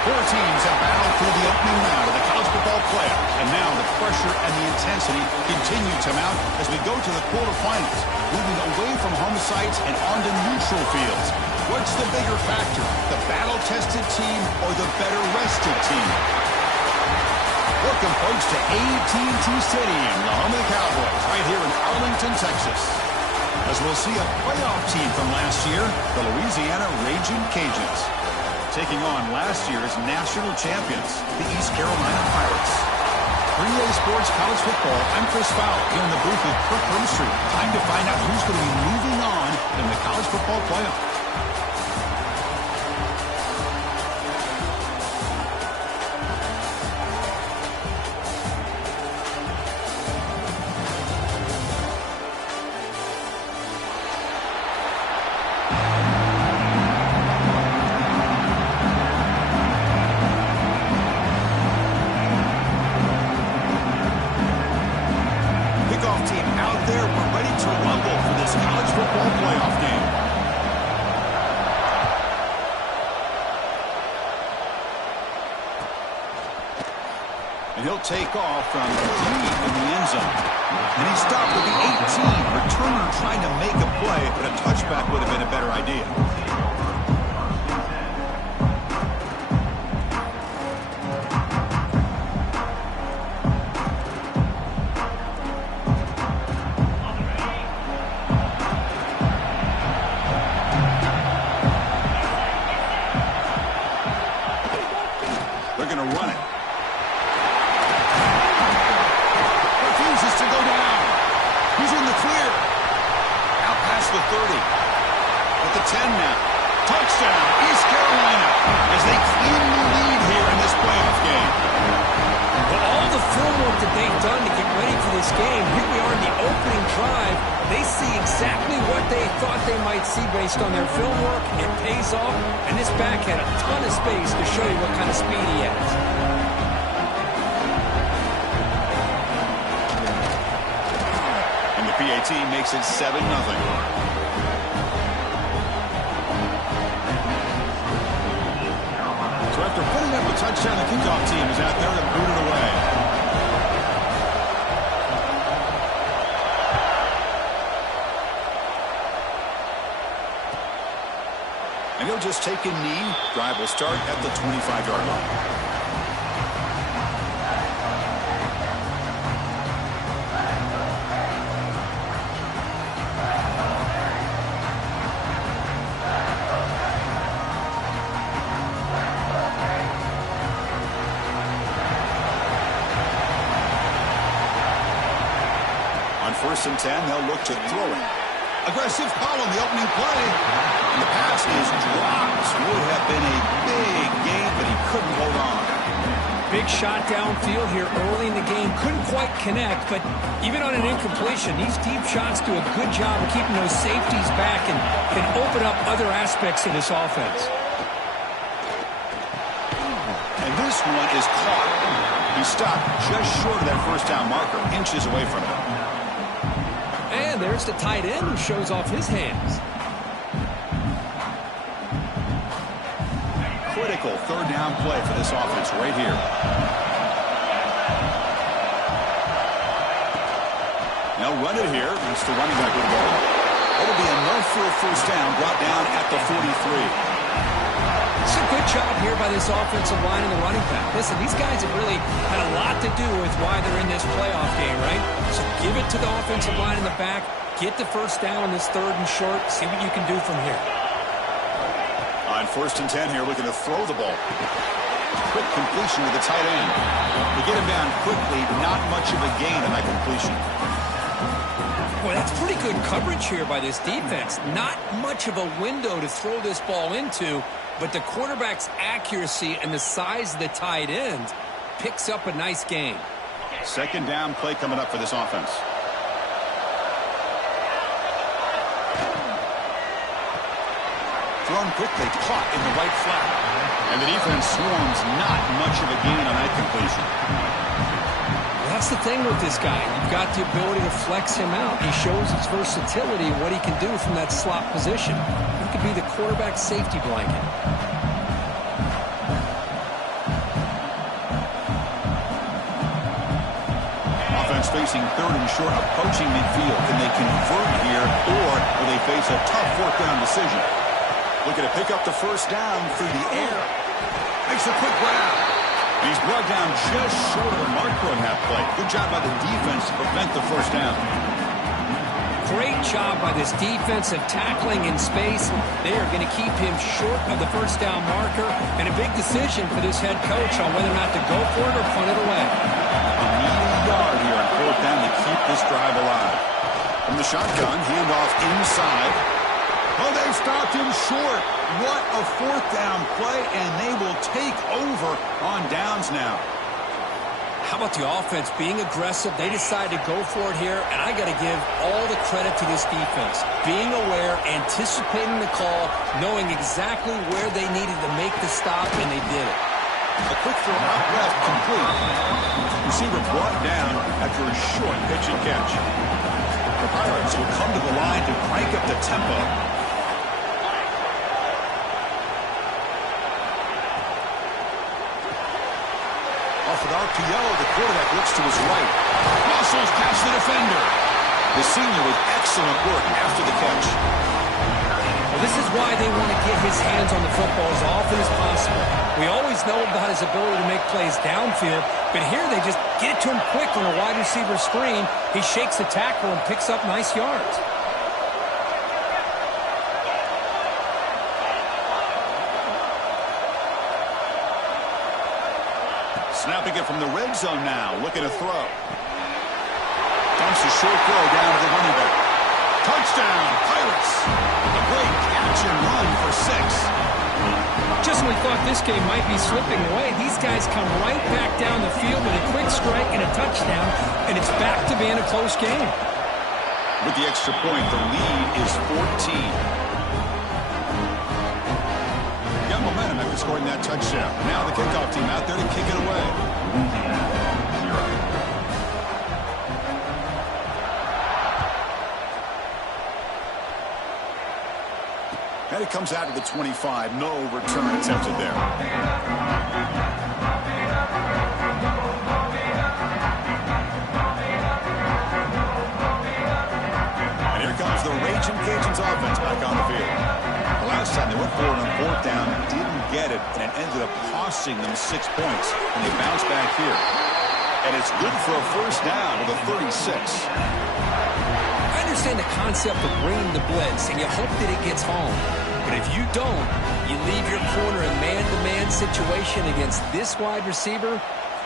Four teams have battled through the opening round of the college football playoff, and now the pressure and the intensity continue to mount as we go to the quarterfinals, moving away from home sites and onto neutral fields. What's the bigger factor, the battle-tested team or the better-rested team? Welcome, folks, to AT&T Stadium, the home of the Cowboys, right here in Arlington, Texas. As we'll see a playoff team from last year, the Louisiana Raging Cajuns, taking on last year's national champions, the East Carolina Pirates. 3A Sports College Football, I'm Chris Fowler, here in the booth with Kirk Herbstreit. Time to find out who's going to be moving on in the college football playoff. And he'll take off from deep in the end zone. And he stopped with the 18. Returner trying to make a play, but a touchback would have been a better idea. They're going to run it. The 30. At the 10 now. Touchdown, East Carolina, as they cleanly lead here in this playoff game. Well, all the film work that they've done to get ready for this game, here we are in the opening drive. They see exactly what they thought they might see based on their film work. It pays off, and this back had a ton of space to show you what kind of speed he has. PAT makes it 7-0. So after putting up a touchdown, the kickoff team is out there to boot it away. And he'll just take a knee. Drive will start at the 25-yard line. First and 10, they'll look to throw it. Aggressive call on the opening play. And the pass is dropped. Would have been a big game, but he couldn't hold on. Big shot downfield here early in the game. Couldn't quite connect, but even on an incompletion, these deep shots do a good job of keeping those safeties back and can open up other aspects of this offense. And this one is caught. He stopped just short of that first down marker, inches away from it. And there's the tight end who shows off his hands. Critical third down play for this offense right here. Now run it here. It's the running back with the ball. It'll be enough for a first down, brought down at the 43. It's a good job here by this offensive line and the running back. Listen, these guys have really had a lot to do with why they're in this playoff game, right? So give it to the offensive line in the back. Get the first down on this third and short. See what you can do from here. On first and 10 here, looking to throw the ball. Quick completion to the tight end. To get him down quickly, not much of a gain on that completion. Boy, that's pretty good coverage here by this defense. Not much of a window to throw this ball into, but the quarterback's accuracy and the size of the tight end picks up a nice game. Second down play coming up for this offense. Thrown quickly, caught in the right flat. And the defense swarms, not much of a gain on that completion. That's the thing with this guy. You've got the ability to flex him out. He shows his versatility, what he can do from that slot position. He could be the quarterback safety blanket. facing third and short, approaching midfield. Can they convert here, or will they face a tough fourth down decision? Looking to pick up the first down through the air. Makes a quick grab. He's brought down just short of the marker on that play. Good job by the defense to prevent the first down. Great job by this defensive tackling in space. They are going to keep him short of the first down marker, and a big decision for this head coach on whether or not to go for it or punt it away. A mean yard here on fourth down to keep this drive alive. From the shotgun, handoff inside. Oh, they've stopped him short. What a fourth down play, and they will take over on downs now. How about the offense being aggressive? They decide to go for it here, and I got to give all the credit to this defense. Being aware, anticipating the call, knowing exactly where they needed to make the stop, and they did it. A quick throw out left, complete. Receiver brought down after a short pitch and catch. The Pirates will come to the line to crank up the tempo. Off with RPO, the quarterback looks to his right. Muscles past the defender. The senior with excellent work after the catch. Well, this is why they want to get his hands on the football as often as possible. We always know about his ability to make plays downfield, but here they just get it to him quick on a wide receiver screen. He shakes the tackle and picks up nice yards. Snapping it from the red zone now, looking to throw. Dumps a short throw down to the running back. Touchdown, Pirates. A great catch and run for 6. Just when we thought this game might be slipping away, these guys come right back down the field with a quick strike and a touchdown, and it's back to being a close game. With the extra point, the lead is 14. Got momentum after scoring that touchdown. Now the kickoff team out there to kick it away. And it comes out to the 25. No return attempted there. And here comes the Raging Cajuns offense back on the field. Last time they went forward on fourth down, didn't get it, and it ended up costing them 6 points. And they bounce back here. And it's good for a first down with a 36. I understand the concept of bringing the blitz, and you hope that it gets home. But if you don't, you leave your corner in man-to-man situation against this wide receiver.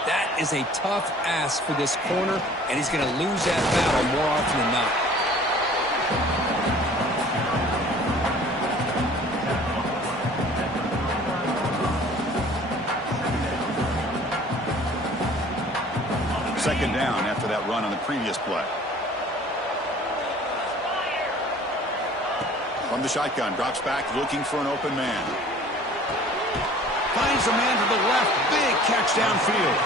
That is a tough ask for this corner, and he's going to lose that battle more often than not. Second down after that run on the previous play. From the shotgun, drops back, looking for an open man. Finds a man to the left, big catch downfield.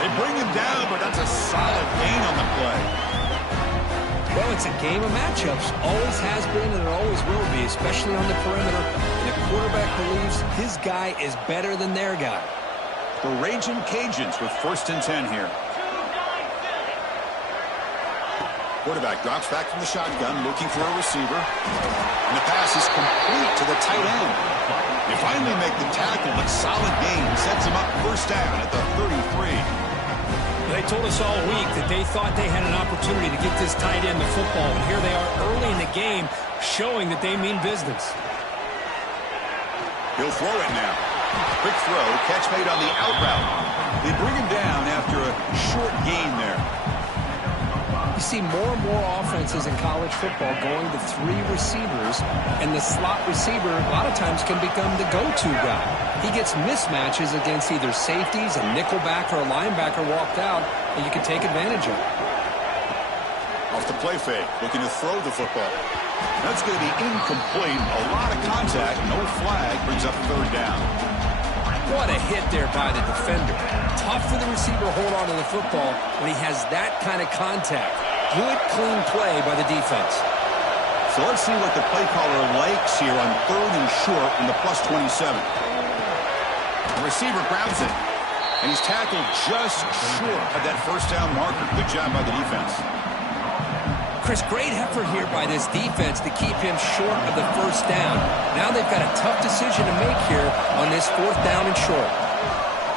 They bring him down, but that's a solid gain on the play. Well, it's a game of matchups. Always has been and it always will be, especially on the perimeter. And the quarterback believes his guy is better than their guy. The Raging Cajuns with 1st and 10 here. Quarterback drops back from the shotgun, looking for a receiver. And the pass is complete to the tight end. They finally make the tackle, but solid gain sets him up first down at the 33. They told us all week that they thought they had an opportunity to get this tight end the football, and here they are early in the game showing that they mean business. He'll throw it now. Quick throw, catch made on the out route. They bring him down after a short gain there. You see more and more offenses in college football going to 3 receivers, and the slot receiver a lot of times can become the go-to guy. He gets mismatches against either safeties, a nickelback, or a linebacker walked out, and you can take advantage of it. Off the play fake, looking to throw the football. That's going to be incomplete. A lot of contact, no flag, brings up 3rd down. What a hit there by the defender. Tough for the receiver to hold on to the football when he has that kind of contact. Good, clean play by the defense. So let's see what the play caller likes here on 3rd and short in the +27. The receiver grabs it. And he's tackled just short of that first down marker. Good job by the defense. Chris, great effort here by this defense to keep him short of the first down. Now they've got a tough decision to make here on this 4th down and short.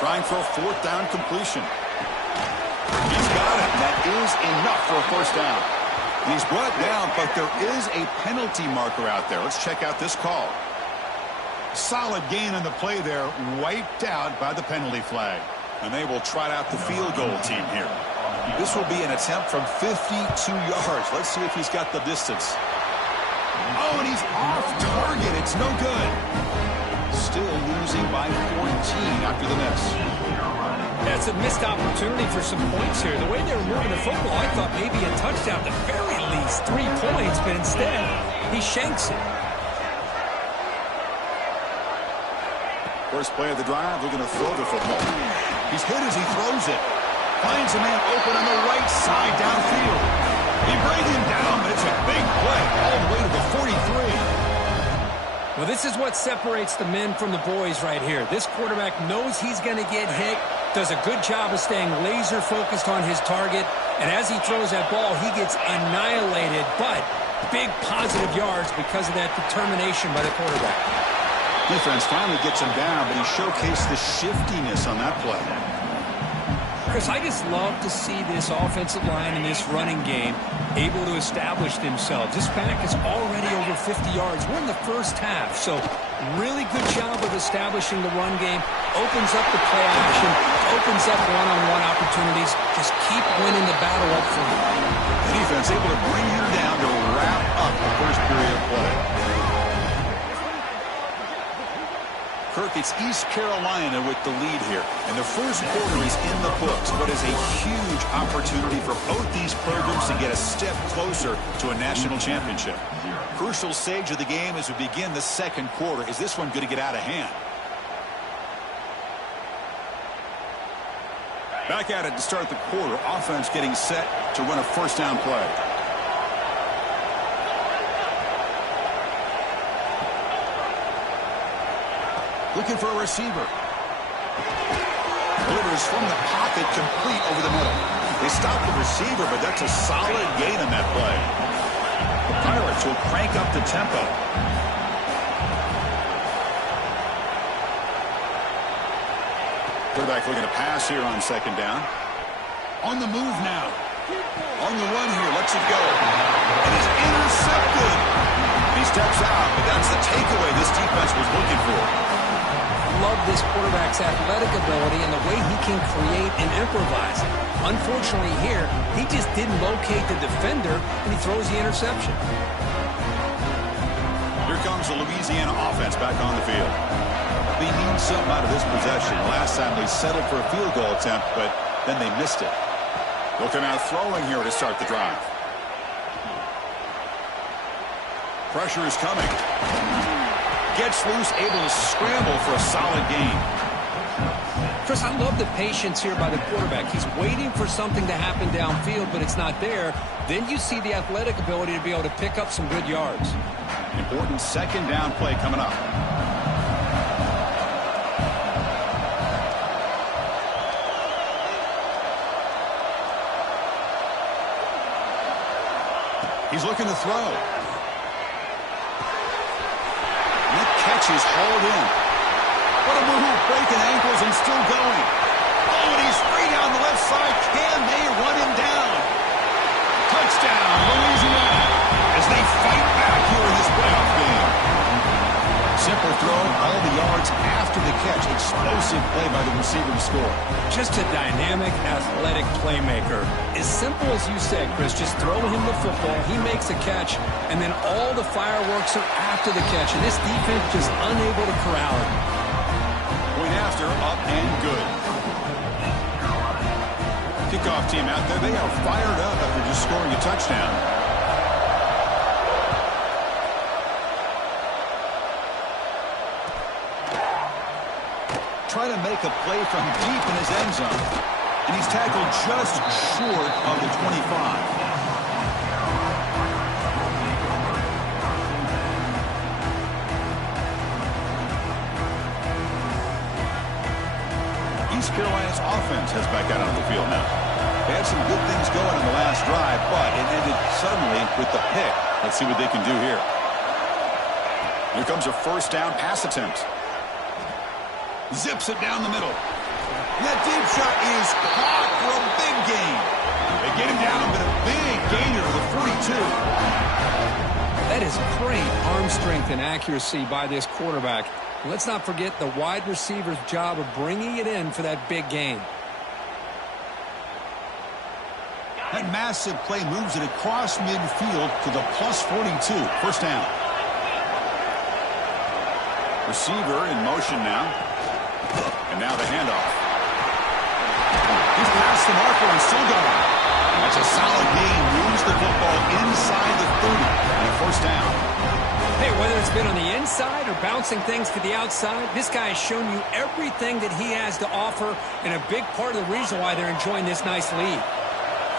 Trying for a 4th down completion. He's got it. That is enough for a first down. And he's brought down, but there is a penalty marker out there. Let's check out this call. Solid gain on the play there, wiped out by the penalty flag. And they will trot out the field goal team here. This will be an attempt from 52 yards. Let's see if he's got the distance. Oh, and he's off target. It's no good. Still losing by 14 after the miss. That's a missed opportunity for some points here. The way they were moving the football, I thought maybe a touchdown, at the very least 3 points, but instead, he shanks it. First play of the drive, looking to throw the football. He's hit as he throws it. Finds a man open on the right side downfield. He brings him down, but it's a big play all the way to the 43. Well, this is what separates the men from the boys right here. This quarterback knows he's going to get hit, does a good job of staying laser focused on his target, and as he throws that ball, he gets annihilated, but big positive yards because of that determination by the quarterback. Defense finally gets him down, but he showcased the shiftiness on that play. Chris, I just love to see this offensive line in this running game able to establish themselves. This pack is already over 50 yards. We're in the first half, so really good job of establishing the run game. Opens up the play action, opens up one-on-one opportunities. Just keep winning the battle up front. The defense able to bring him down to wrap up the first period of play. Kirk, it's East Carolina with the lead here. And the first quarter is in the books, but is a huge opportunity for both these programs to get a step closer to a national championship. Crucial stage of the game as we begin the second quarter. Is this one going to get out of hand? Back at it to start the quarter. Offense getting set to run a first down play. Looking for a receiver. Delivers from the pocket, complete over the middle. They stop the receiver, but that's a solid gain on that play. The Pirates will crank up the tempo. Quarterback looking to pass here on second down. On the move now. On the run here, lets it go. And it's intercepted. He steps out, but that's the takeaway this defense was looking for. Love this quarterback's athletic ability and the way he can create and improvise. Unfortunately here, he just didn't locate the defender, and he throws the interception. Here comes the Louisiana offense back on the field. They need something out of this possession. Last time they settled for a field goal attempt, but then they missed it. Looking out throwing here to start the drive. Pressure is coming. Gets loose, able to scramble for a solid gain. Chris, I love the patience here by the quarterback. He's waiting for something to happen downfield, but it's not there. Then you see the athletic ability to be able to pick up some good yards. Important second down play coming up. He's looking to throw. Catch is hauled in. What a move, breaking ankles and still going. Oh, and he's free down the left side. Can they run him down? Touchdown, Louisiana, as they fight back here in this playoff game. Simple throw, all the yards after the catch. Explosive play by the receiver to score. Just a dynamic, athletic playmaker. As simple as you said, Chris, just throw him the football, he makes a catch, and then all the fireworks are after the catch, and this defense just unable to corral him. Point after, up and good. Kickoff team out there, they are fired up after just scoring a touchdown. Trying to make a play from deep in his end zone. And he's tackled just short of the 25. East Carolina's offense has back out on the field now. They had some good things going in the last drive, but it ended suddenly with the pick. Let's see what they can do here. Here comes a first down pass attempt. Zips it down the middle. That deep shot is caught for a big gain. They get him down, but a big gainer to the 42. That is great arm strength and accuracy by this quarterback. Let's not forget the wide receiver's job of bringing it in for that big gain. That massive play moves it across midfield to the plus 42. First down. Receiver in motion now. And now the handoff. He's past the marker and still going. That's a solid gain. Moves the football inside the 30. And a first down. Hey, whether it's been on the inside or bouncing things to the outside, this guy has shown you everything that he has to offer, and a big part of the reason why they're enjoying this nice lead.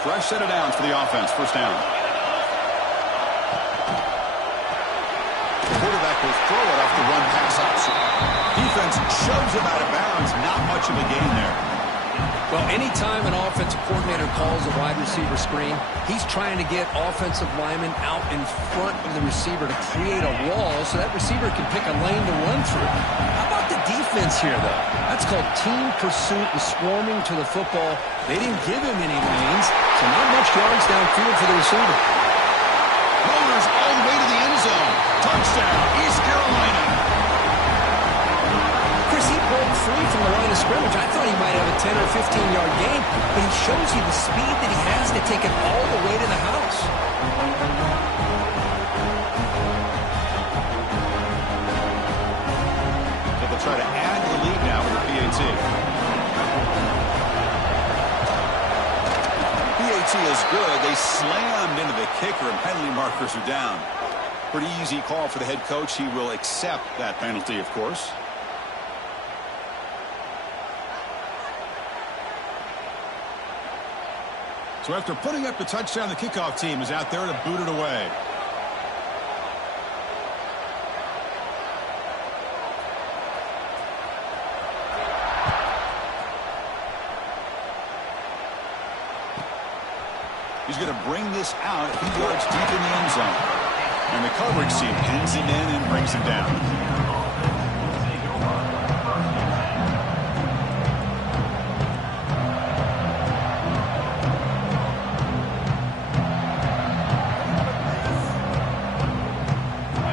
Fresh set of downs for the offense. First down. The quarterback will throw it off the run pass option. Defense shoves him out of bounds. Not much of a gain there. Well, anytime an offensive coordinator calls a wide receiver screen, he's trying to get offensive linemen out in front of the receiver to create a wall so that receiver can pick a lane to run through. How about the defense here, though? That's called team pursuit and swarming to the football. They didn't give him any lanes, so not much yards downfield for the receiver. Rollers all the way to the end zone. Touchdown, East Carolina. Chris, he broke free from the line of scrimmage. I thought he might have a 10 or 15-yard gain, but he shows you the speed that he has to take it all the way to the house. So they'll try to add the lead now with the PAT. PAT is good. They slammed into the kicker, and penalty markers are down. Pretty easy call for the head coach. He will accept that penalty, of course. So after putting up the touchdown, the kickoff team is out there to boot it away. He's going to bring this out a few yards deep in the end zone. And the coverage team pins him in and brings him down.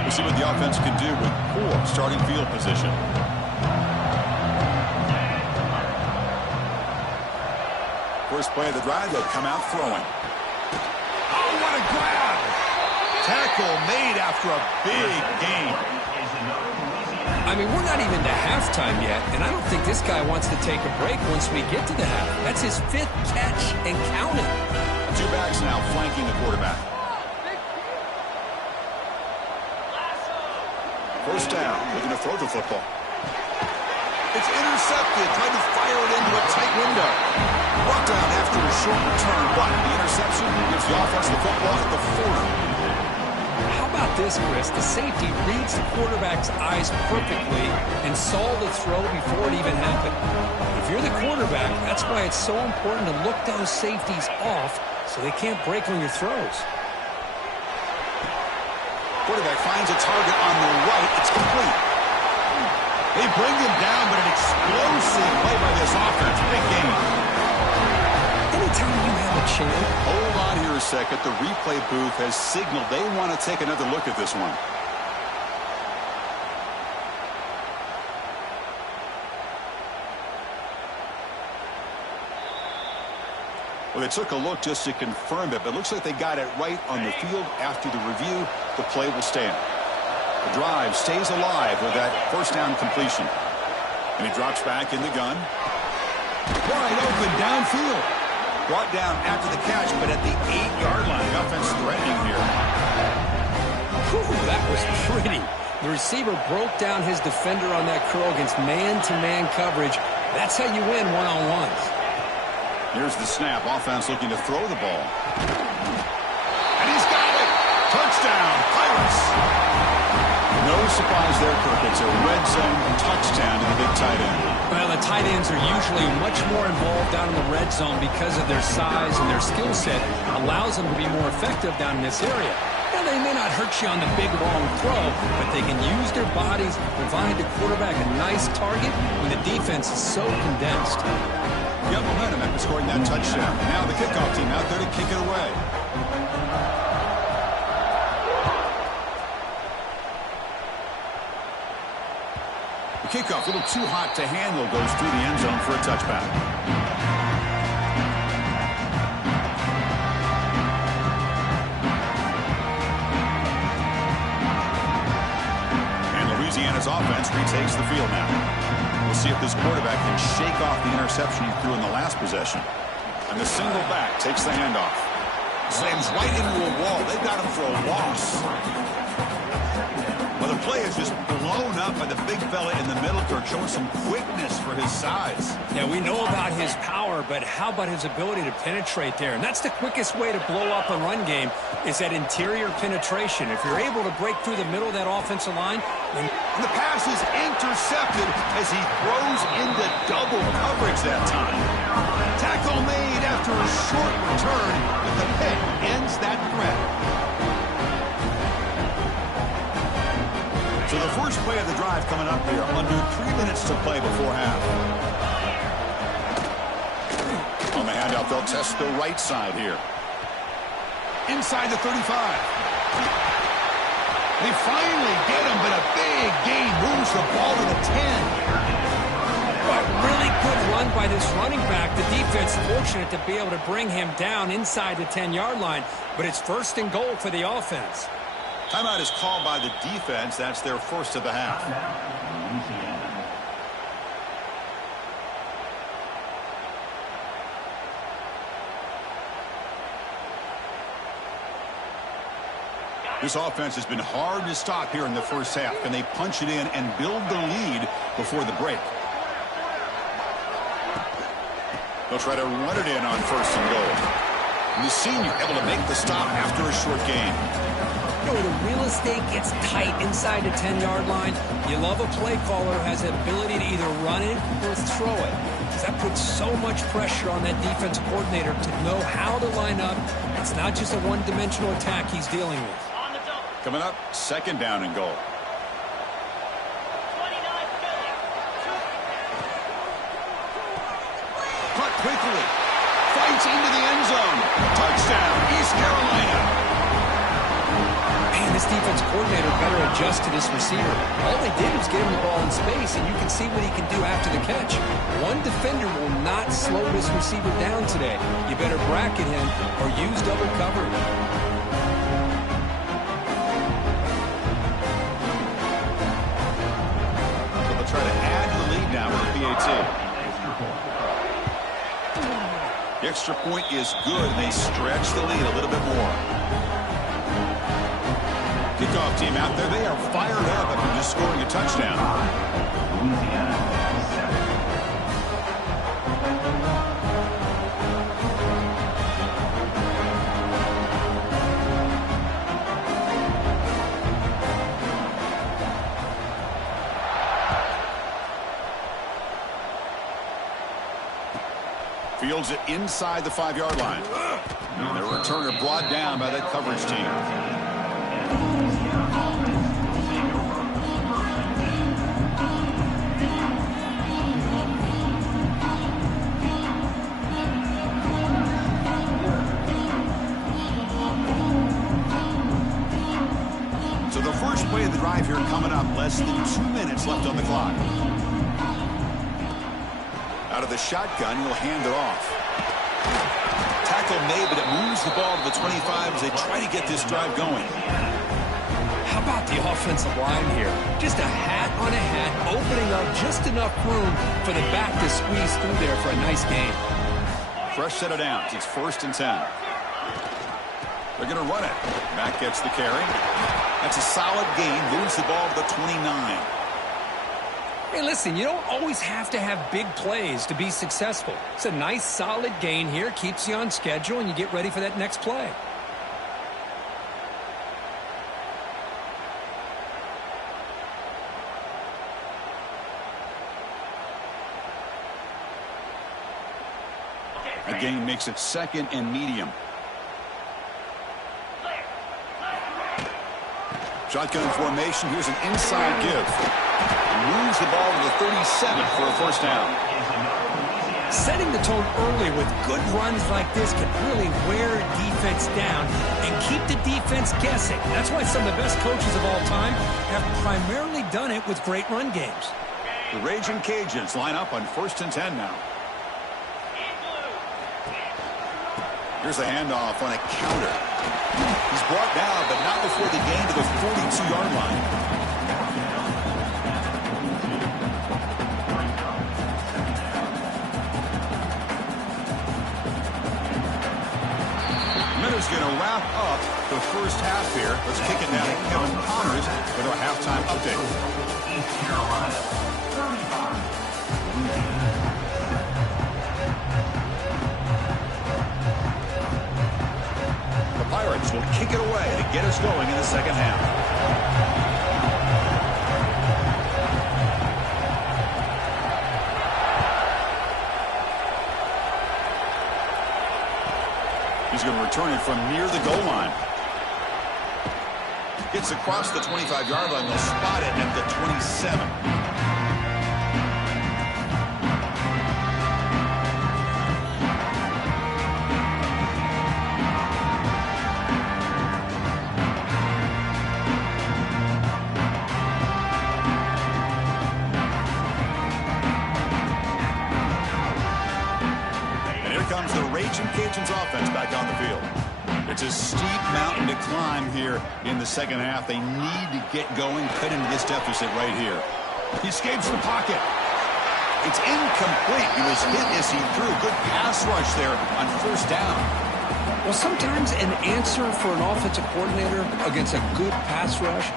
We'll see what the offense can do with poor starting field position. First play of the drive, they'll come out throwing. Oh, what a grab! Tackle made after a big gain. I mean, we're not even to halftime yet, and I don't think this guy wants to take a break once we get to the half. That's his 5th catch and counting. Two backs now flanking the quarterback. First down, looking to throw the football. It's intercepted, trying to fire it into a tight window. Brought down after a short return, but the interception gives the offense the football at the 40. How about this, Chris? The safety reads the quarterback's eyes perfectly and saw the throw before it even happened. If you're the quarterback, that's why it's so important to look those safeties off so they can't break on your throws. Quarterback finds a target on the right. It's complete. They bring him down, but an explosive play by this offense. Big game. Anytime you have a chance. Hold on here a second. The replay booth has signaled they want to take another look at this one. Well, they took a look just to confirm it, but it looks like they got it right on the field. After the review, the play will stand. The drive stays alive with that first down completion. And he drops back in the gun. Wide open downfield. Brought down after the catch, but at the 8-yard line. The offense threatening here. Whew, that was pretty. The receiver broke down his defender on that curl against man-to-man coverage. That's how you win one-on-ones. Here's the snap. Offense looking to throw the ball. And he's got it. Touchdown, Pirates. No surprise there, Kirk. It's a red zone touchdown to the big tight end. Well, the tight ends are usually much more involved down in the red zone because of their size and their skill set allows them to be more effective down in this area. Now, they may not hurt you on the big, long throw, but they can use their bodies to provide the quarterback a nice target when the defense is so condensed. You have momentum after scoring that touchdown. Now the kickoff team out there to kick it away. The kickoff, a little too hot to handle, goes through the end zone for a touchback. And Louisiana's offense retakes the field now. We'll see if this quarterback can shake off the interception he threw in the last possession. And the single back takes the handoff. Slams right into a wall. They've got him for a loss. Well, the play is just blown up by the big fella in the middle, showing some quickness for his size. Yeah, we know about his power, but how about his ability to penetrate there? And that's the quickest way to blow up a run game is that interior penetration. If you're able to break through the middle of that offensive line, and the pass is intercepted as he throws into double coverage that time. Tackle made after a short return, but the pick ends that threat. So the first play of the drive coming up here, under 3 minutes to play before half. On the handout, they'll test the right side here. Inside the 35. They finally get him, but a big gain moves the ball to the 10. A really good run by this running back. The defense fortunate to be able to bring him down inside the 10-yard line, but it's first and goal for the offense. Timeout is called by the defense. That's their first of the half. This offense has been hard to stop here in the first half. Can they punch it in and build the lead before the break? They'll try to run it in on first and goal. And the senior able to make the stop after a short gain. You know, the real estate gets tight inside the 10-yard line. You love a play caller who has the ability to either run it or throw it. Because that puts so much pressure on that defense coordinator to know how to line up. It's not just a one-dimensional attack he's dealing with. Coming up, second down and goal. Caught quickly. Fights into the end zone. Touchdown, East Carolina. Man, this defense coordinator better adjust to this receiver. All they did was get him the ball in space, and you can see what he can do after the catch. One defender will not slow this receiver down today. You better bracket him or use double cover. Try to add to the lead now with the PAT. The extra point is good. They stretch the lead a little bit more. Kickoff team out there. They are fired up after just scoring a touchdown. Fields it inside the 5-yard line. And the returner brought down by that coverage team. So the first play of the drive here coming up. Less than 2 minutes left on the clock. Out of the shotgun, he'll hand it off. Tackle made, but it moves the ball to the 25 as they try to get this drive going. How about the offensive line here? Just a hat on a hat, opening up just enough room for the back to squeeze through there for a nice gain. Fresh set of downs. It's 1st and 10. They're going to run it. Mack gets the carry. That's a solid gain. Moves the ball to the 29. Hey, listen, you don't always have to have big plays to be successful. It's a nice, solid gain here. Keeps you on schedule, and you get ready for that next play. A gain makes it 2nd and medium. Shotgun formation. Here's an inside give. Moves the ball to the 37 for a first down. Setting the tone early with good runs like this can really wear a defense down and keep the defense guessing. That's why some of the best coaches of all time have primarily done it with great run games. The Raging Cajuns line up on 1st and 10 now. Here's the handoff on a counter. He's brought down, but not before the gain to the 42-yard line. Miller's going to wrap up the first half here. Let's kick it now to Kevin Connors with our halftime update. East Carolina, 35. Pirates will kick it away to get us going in the second half. He's going to return it from near the goal line. Gets across the 25-yard line. They'll spot it at the 27. Cajuns offense back on the field. It's a steep mountain to climb here in the second half. They need to get going, cut into this deficit right here. He escapes the pocket. It's incomplete. He was hit as he threw. Good pass rush there on first down. Well, sometimes an answer for an offensive coordinator against a good pass rush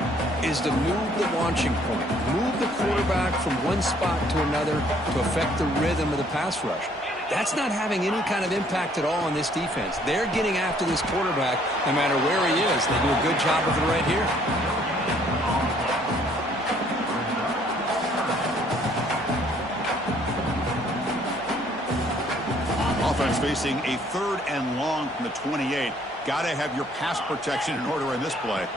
is to move the launching point. Move the quarterback from one spot to another to affect the rhythm of the pass rush. That's not having any kind of impact at all on this defense. They're getting after this quarterback no matter where he is. They do a good job of it right here. Offense facing a 3rd and long from the 28. Got to have your pass protection in order in this play.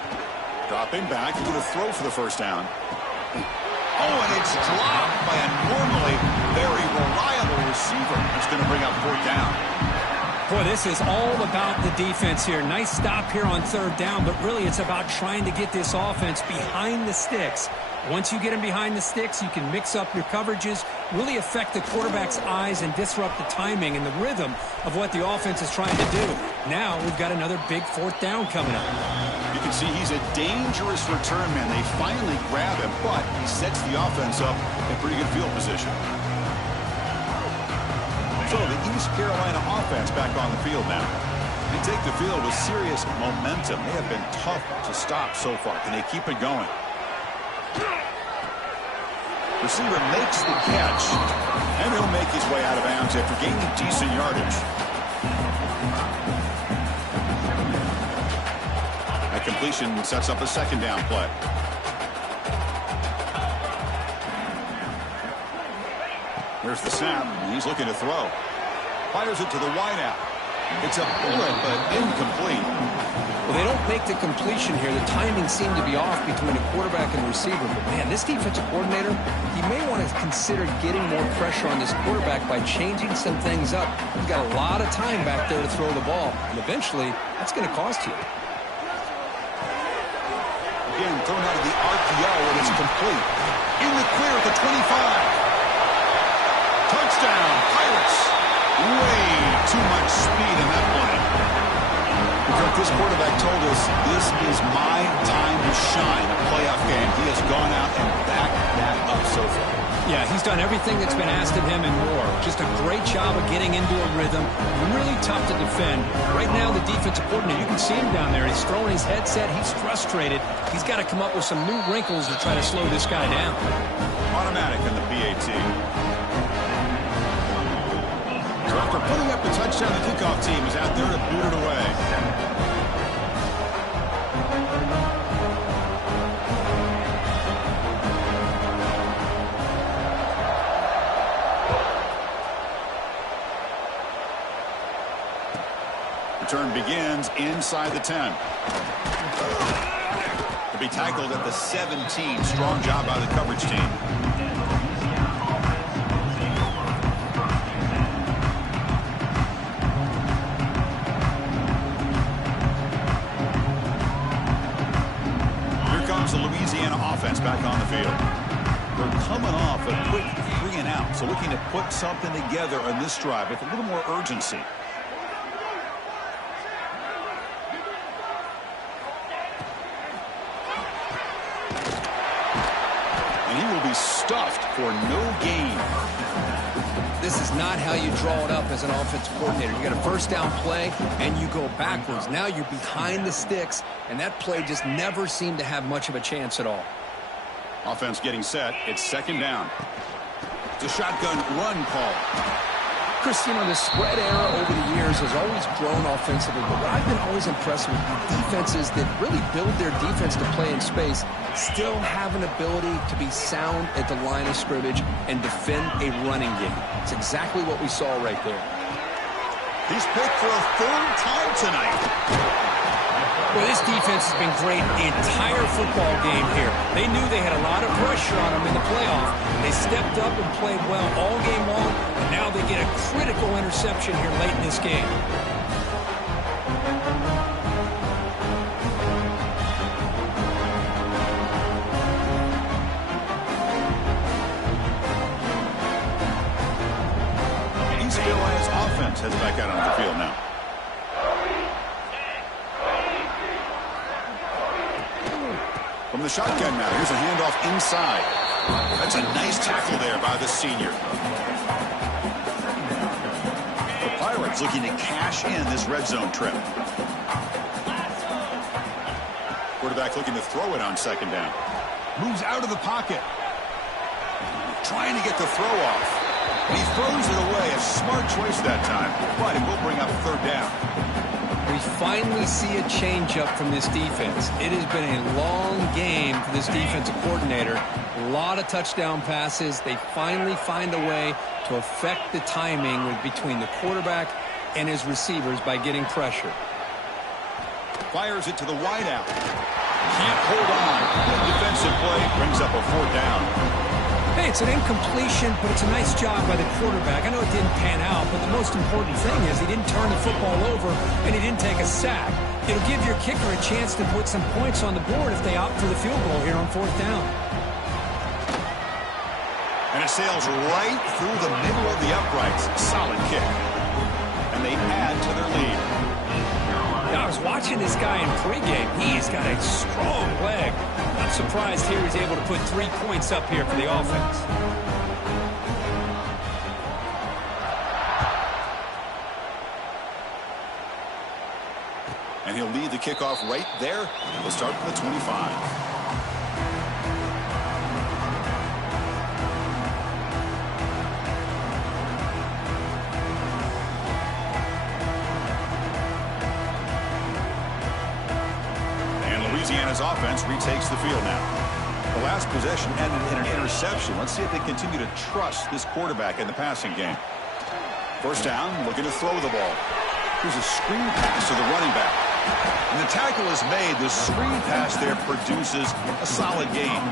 Dropping back, he's going to throw for the first down. Oh, and it's dropped by a normally very reliable receiver. It's going to bring up 4th down. Boy, this is all about the defense here. Nice stop here on 3rd down, but really it's about trying to get this offense behind the sticks. Once you get them behind the sticks, you can mix up your coverages, really affect the quarterback's eyes and disrupt the timing and the rhythm of what the offense is trying to do. Now we've got another big 4th down coming up. You can see he's a dangerous return man. They finally grab him, but he sets the offense up in pretty good field position. So the East Carolina offense back on the field now. They take the field with serious momentum. They have been tough to stop so far. Can they keep it going? Receiver makes the catch, and he'll make his way out of bounds after gaining decent yardage. That completion sets up a 2nd down play. There's the snap, and he's looking to throw. Fires it to the wideout. It's a bullet, but incomplete. Well, they don't make the completion here. The timing seemed to be off between the quarterback and the receiver. But, man, this defensive coordinator, he may want to consider getting more pressure on this quarterback by changing some things up. He's got a lot of time back there to throw the ball. And eventually, that's going to cost you. Again, thrown out of the RPO, and it's complete. In the clear at the 25. Touchdown, Pirates. Way too much speed in that play. This quarterback told us this is my time to shine, a playoff game. He has gone out and backed that up so far. Yeah, he's done everything that's been asked of him and more. Just a great job of getting into a rhythm. Really tough to defend. Right now, the defensive coordinator, you can see him down there. He's throwing his headset. He's frustrated. He's got to come up with some new wrinkles to try to slow this guy down. Automatic in the PAT. So after putting up the touchdown, the kickoff team is out there to boot it away. begins inside the 10. To be tackled at the 17. Strong job by the coverage team. Here comes the Louisiana offense back on the field. They're coming off a quick 3-and-out, so looking to put something together on this drive with a little more urgency. And he will be stuffed for no gain. This is not how you draw it up as an offensive coordinator. You get a first down play, and you go backwards. Now you're behind the sticks, and that play just never seemed to have much of a chance at all. Offense getting set. It's second down. It's a shotgun run call. Chris, you know, the spread era over the years has always grown offensively, but what I've been always impressed with defenses that really build their defense to play in space still have an ability to be sound at the line of scrimmage and defend a running game. It's exactly what we saw right there. He's picked for a third time tonight. Well, this defense has been great the entire football game here. They knew they had a lot of pressure on them in the playoff. They stepped up and played well all game long, and now they get a critical interception here late in this game. East Carolina's offense heads back out on the field now. From the shotgun now, here's a handoff inside. That's a nice tackle there by the senior. The Pirates looking to cash in this red zone trip. Quarterback looking to throw it on second down. Moves out of the pocket. Trying to get the throw off. And he throws it away. A smart choice that time. But it will bring up third down. We finally see a change-up from this defense. It has been a long game for this defensive coordinator. A lot of touchdown passes. They finally find a way to affect the timing between the quarterback and his receivers by getting pressure. Fires it to the wideout. Can't hold on. Defensive play brings up a fourth down. Hey, it's an incompletion, but it's a nice job by the quarterback. I know it didn't pan out, but the most important thing is he didn't turn the football over and he didn't take a sack. It'll give your kicker a chance to put some points on the board if they opt for the field goal here on fourth down. And it sails right through the middle of the uprights. Solid kick. And they add to their lead. Now, I was watching this guy in pregame. He's got a strong leg. I'm surprised here he's able to put 3 points up here for the offense. And he'll lead the kickoff right there. We'll start from the 25. Louisiana's offense retakes the field now. The last possession ended in an interception. Let's see if they continue to trust this quarterback in the passing game. First down, looking to throw the ball. Here's a screen pass to the running back. And the tackle is made. The screen pass there produces a solid gain.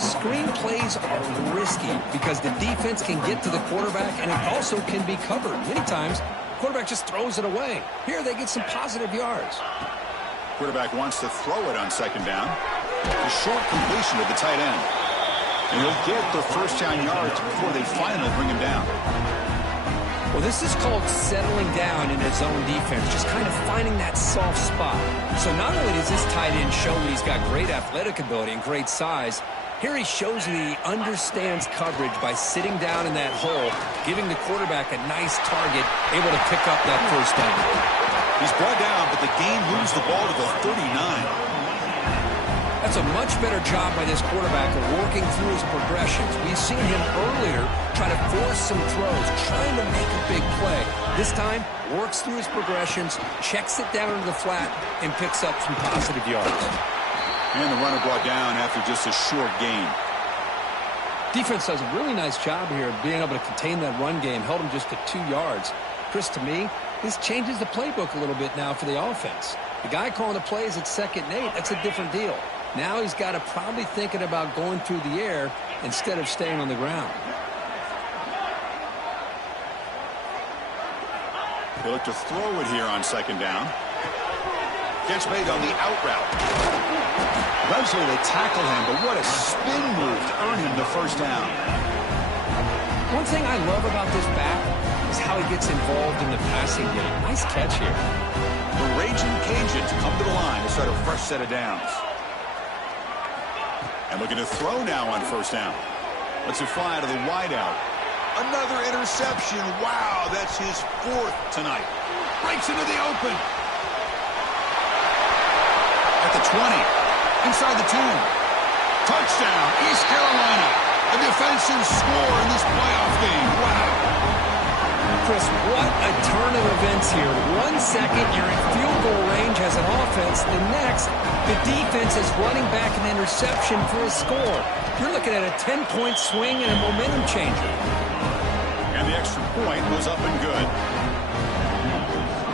Screen plays are risky because the defense can get to the quarterback and it also can be covered. Many times, the quarterback just throws it away. Here they get some positive yards. Quarterback wants to throw it on second down. A short completion to the tight end. And he'll get the first down yards before they finally bring him down. Well, this is called settling down in his own defense, just kind of finding that soft spot. So not only does this tight end show that he's got great athletic ability and great size, here he shows that he understands coverage by sitting down in that hole, giving the quarterback a nice target, able to pick up that first down. He's brought down, but the game moves the ball to the 39. That's a much better job by this quarterback of working through his progressions. We've seen him earlier try to force some throws, trying to make a big play. This time, works through his progressions, checks it down into the flat, and picks up some positive yards. And the runner brought down after just a short gain. Defense does a really nice job here of being able to contain that run game, held him just to 2 yards. Chris, to me, This changes the playbook a little bit now for the offense. The guy calling the plays at 2nd and 8, that's a different deal. Now he's got to probably thinking about going through the air instead of staying on the ground. They look to throw it here on 2nd down. Gets made on the out route. Eventually they tackle him, but what a spin move to earn him the 1st down. One thing I love about this back is how he gets involved in the passing game. Nice catch here. The Raging Cajuns come to the line to start a fresh set of downs. And looking to throw now on 1st down. Lets it fly to the wideout. Another interception. Wow, that's his 4th tonight. Breaks into the open. At the 20. Inside the 2. Touchdown, East Carolina. A defensive score in this playoff game. Wow. Chris, what a turn of events here. 1 second, you're in field goal range as an offense. The next, the defense is running back an interception for a score. You're looking at a 10-point swing and a momentum changer. And the extra point was up and good.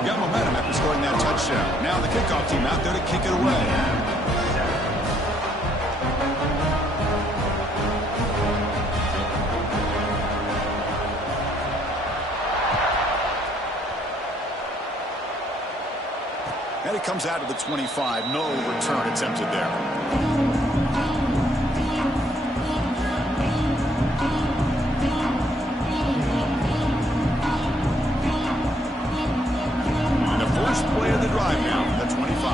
Got momentum after scoring that touchdown. Now the kickoff team out there to kick it away. And it comes out to the 25. No return attempted there. And the first play of the drive now, the 25.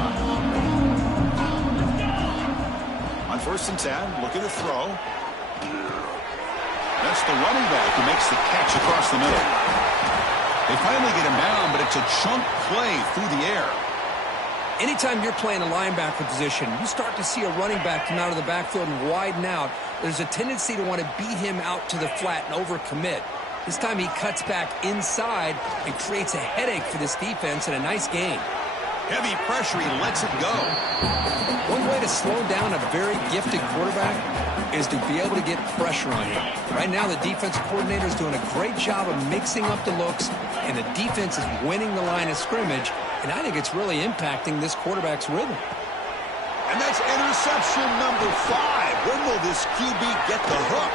On 1st and 10, look at the throw. That's the running back who makes the catch across the middle. They finally get him down, but it's a chunk play through the air. Anytime you're playing a linebacker position, you start to see a running back come out of the backfield and widen out. There's a tendency to want to beat him out to the flat and overcommit. This time he cuts back inside and creates a headache for this defense and a nice gain. Heavy pressure, he lets it go. One way to slow down a very gifted quarterback is to be able to get pressure on him. Right now, the defensive coordinator is doing a great job of mixing up the looks, and the defense is winning the line of scrimmage, and I think it's really impacting this quarterback's rhythm. And that's interception number 5. When will this QB get the hook?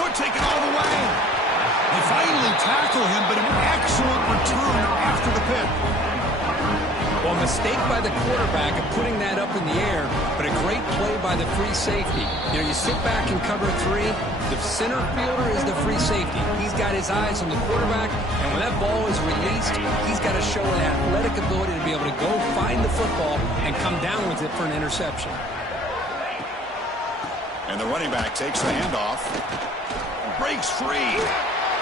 Could take it all the way. They finally tackle him, but an excellent return after the pick. Well, mistake by the quarterback of putting that up in the air, but a great play by the free safety. You know, you sit back and cover 3. The center fielder is the free safety. He's got his eyes on the quarterback, and when that ball is released, he's got to show an athletic ability to be able to go find the football and come down with it for an interception. And the running back takes the handoff. Breaks free.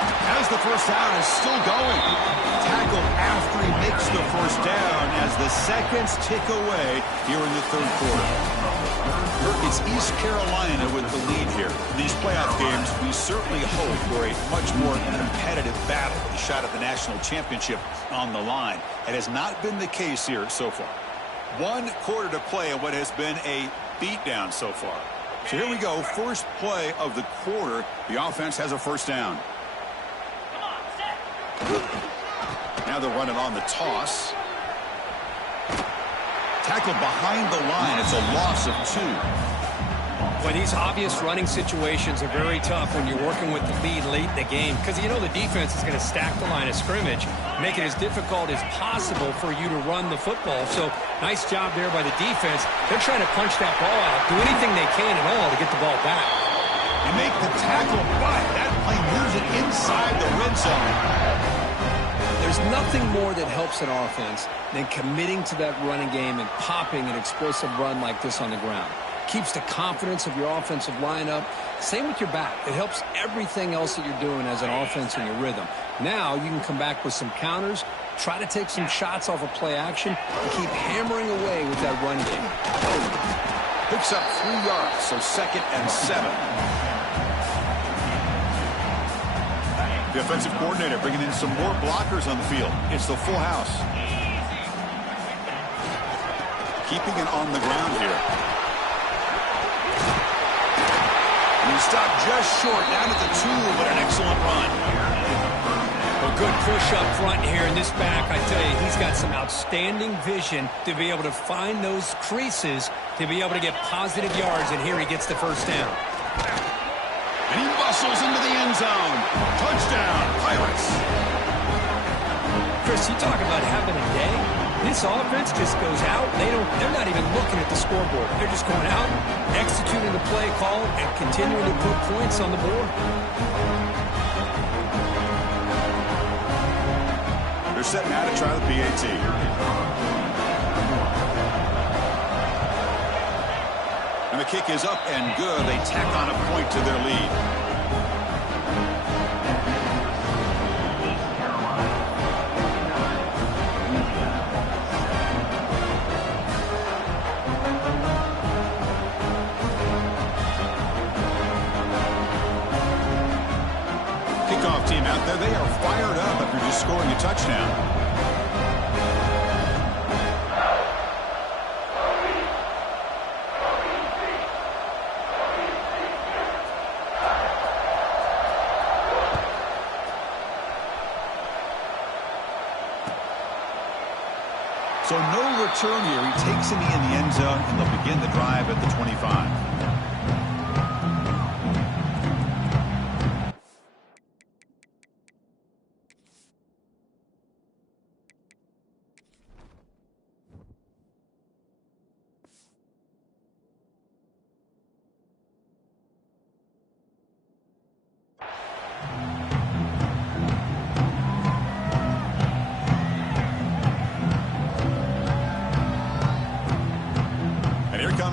As the first down is still going. Tackled after he makes the first down as the seconds tick away here in the 3rd quarter. It's East Carolina with the lead here. In these playoff games, we certainly hope for a much more competitive battle. A shot at the national championship on the line. It has not been the case here so far. 1 quarter to play in what has been a beatdown so far. So here we go. First play of the quarter. The offense has a first down. Now they're running on the toss. Tackled behind the line. It's a loss of 2. Well, these obvious running situations are very tough when you're working with the lead late in the game because you know the defense is going to stack the line of scrimmage, make it as difficult as possible for you to run the football. So nice job there by the defense. They're trying to punch that ball out, do anything they can at all to get the ball back. They make the tackle, but that play moves it inside the red zone. There's nothing more that helps an offense than committing to that running game and popping an explosive run like this on the ground. Keeps the confidence of your offensive lineup. Same with your back. It helps everything else that you're doing as an offense in your rhythm. Now you can come back with some counters, try to take some shots off of play action, and keep hammering away with that run game. Picks up 3 yards, so 2nd and 7. The offensive coordinator bringing in some more blockers on the field. It's the full house. Keeping it on the ground here. And he stopped just short, down at the 2, but an excellent run. A Good push up front here in this back. I tell you, he's got some outstanding vision to be able to find those creases to be able to get positive yards, and here he gets the first down. And he bustles into the end zone. Touchdown, Pirates. Chris, you talk about having a day. This offense just goes out. They're not even looking at the scoreboard. They're just going out, executing the play call, and continuing to put points on the board. They're setting out to try the PAT. And the kick is up and good. They tack on a point to their lead. Kickoff team out there. They are fired up after just scoring a touchdown. So no return here. He takes it in the end zone, and they'll begin the drive at the 25.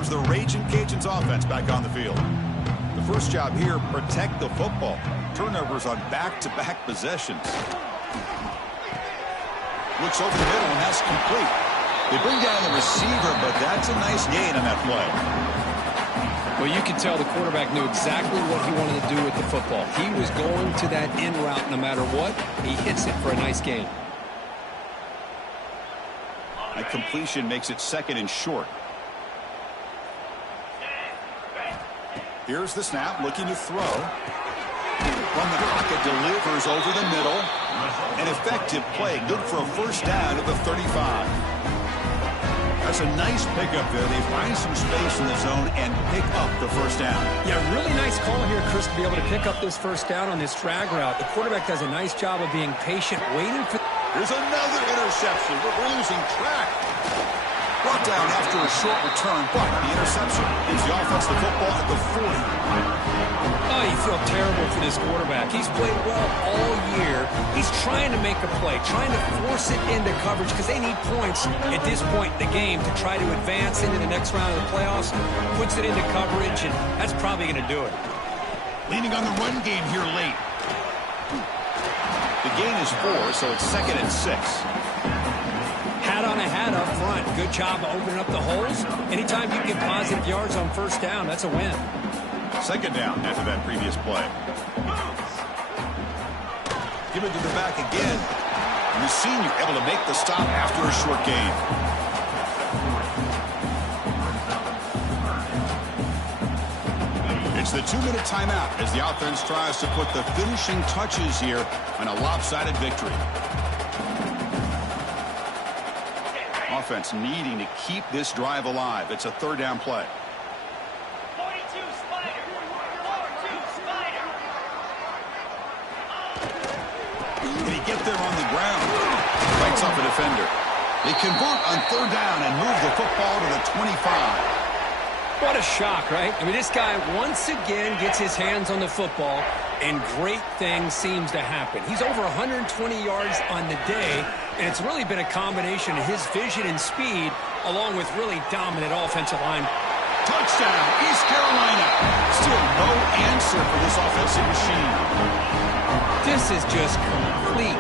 The Raging Cajuns offense back on the field. The first job here, protect the football. Turnovers on back-to-back possessions. Looks over the middle, and that's complete. They bring down the receiver, but that's a nice gain on that play. Well, you can tell the quarterback knew exactly what he wanted to do with the football. He was going to that in route no matter what. He hits it for a nice gain. A completion makes it second and short. Here's the snap, looking to throw. From the pocket, delivers over the middle. An effective play, good for a first down at the 35. That's a nice pickup there. They find some space in the zone and pick up the first down. Yeah, really nice call here, Chris, to be able to pick up this first down on this drag route. The quarterback does a nice job of being patient, waiting for... Here's another interception, but we're losing track. Brought down after a short return, but the interception gives the offense the football at the 40. Oh, you feel terrible for this quarterback. He's played well all year. He's trying to make a play, trying to force it into coverage because they need points at this point in the game to try to advance into the next round of the playoffs. Puts it into coverage, and that's probably going to do it. Leaning on the run game here late. The gain is 4, so it's second and 6. Hat on a hat up front. Good job of opening up the holes. Anytime you get positive yards on first down, that's a win. Second down after that previous play. Give it to the back again. And the senior able to make the stop after a short gain. It's the 2-minute timeout as the offense tries to put the finishing touches here on a lopsided victory. Offense needing to keep this drive alive. It's a third down play. 42 Spider. 42 Spider. Can he get there on the ground? Fights off a defender. They convert on third down and move the football to the 25. What a shock, right? I mean, this guy once again gets his hands on the football, and great things seems to happen. He's over 120 yards on the day, and it's really been a combination of his vision and speed along with really dominant offensive line. Touchdown, East Carolina. Still no answer for this offensive machine. This is just complete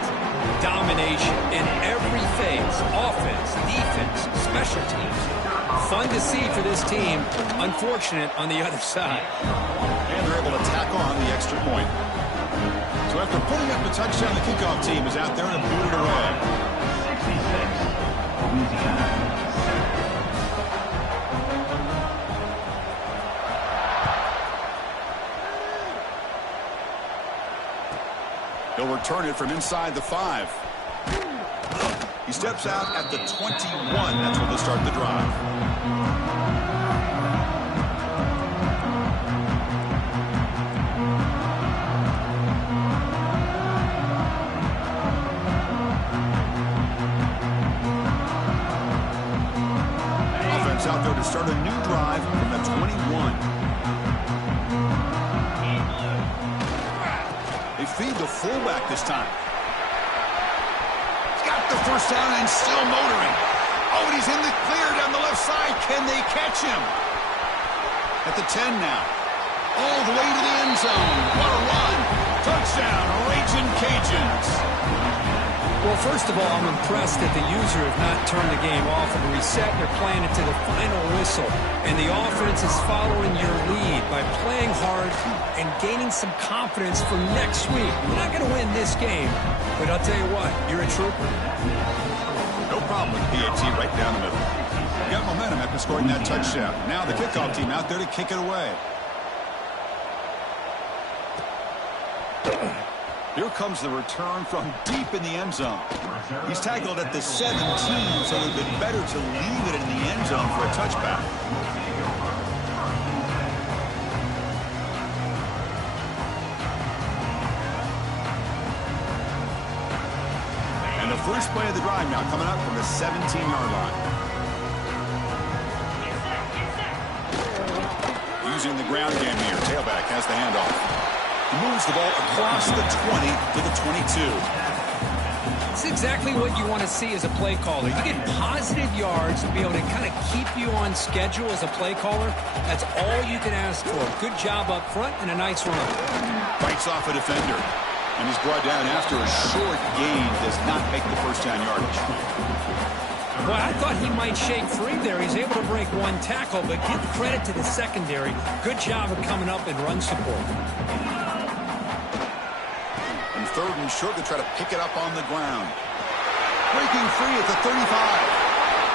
domination in every phase. Offense, defense, special teams. Fun to see for this team. Unfortunate on the other side. And they're able to tack on the extra point. So after putting up the touchdown, the kickoff team is out there and booted away. 66, Louisiana. They'll return it from inside the 5. He steps out at the 21. That's where they'll start the drive. Offense out there to start a new drive from the 21. They feed the fullback this time. The first down and still motoring. Oh, and he's in the clear down the left side. Can they catch him? At the 10 now. All the way to the end zone. What a run. Touchdown, Raging Cajuns. Well, first of all, I'm impressed that the user have not turned the game off and reset. They're playing it to the final whistle. And the offense is following your lead by playing hard and gaining some confidence for next week. You're not going to win this game, but I'll tell you what, you're a trooper. No problem with PAT right down the middle. Got momentum after scoring that touchdown. Now the kickoff team out there to kick it away. Here comes the return from deep in the end zone. He's tackled at the 17, so it would have been better to leave it in the end zone for a touchback. And the first play of the drive now coming up from the 17-yard line. Using the ground game here. Tailback has the handoff. He moves the ball across the 20 to the 22. It's exactly what you want to see as a play caller. You get positive yards to be able to kind of keep you on schedule as a play caller. That's all you can ask for. Good job up front and a nice run. Fights off a defender. And he's brought down after a short gain. Does not make the first down yardage. Well, I thought he might shake free there. He's able to break one tackle, but give credit to the secondary. Good job of coming up in run support. Third and short to try to pick it up on the ground. Breaking free at the 35.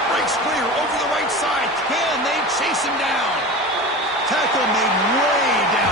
Breaks clear over the right side. Can they chase him down? Tackle made way down.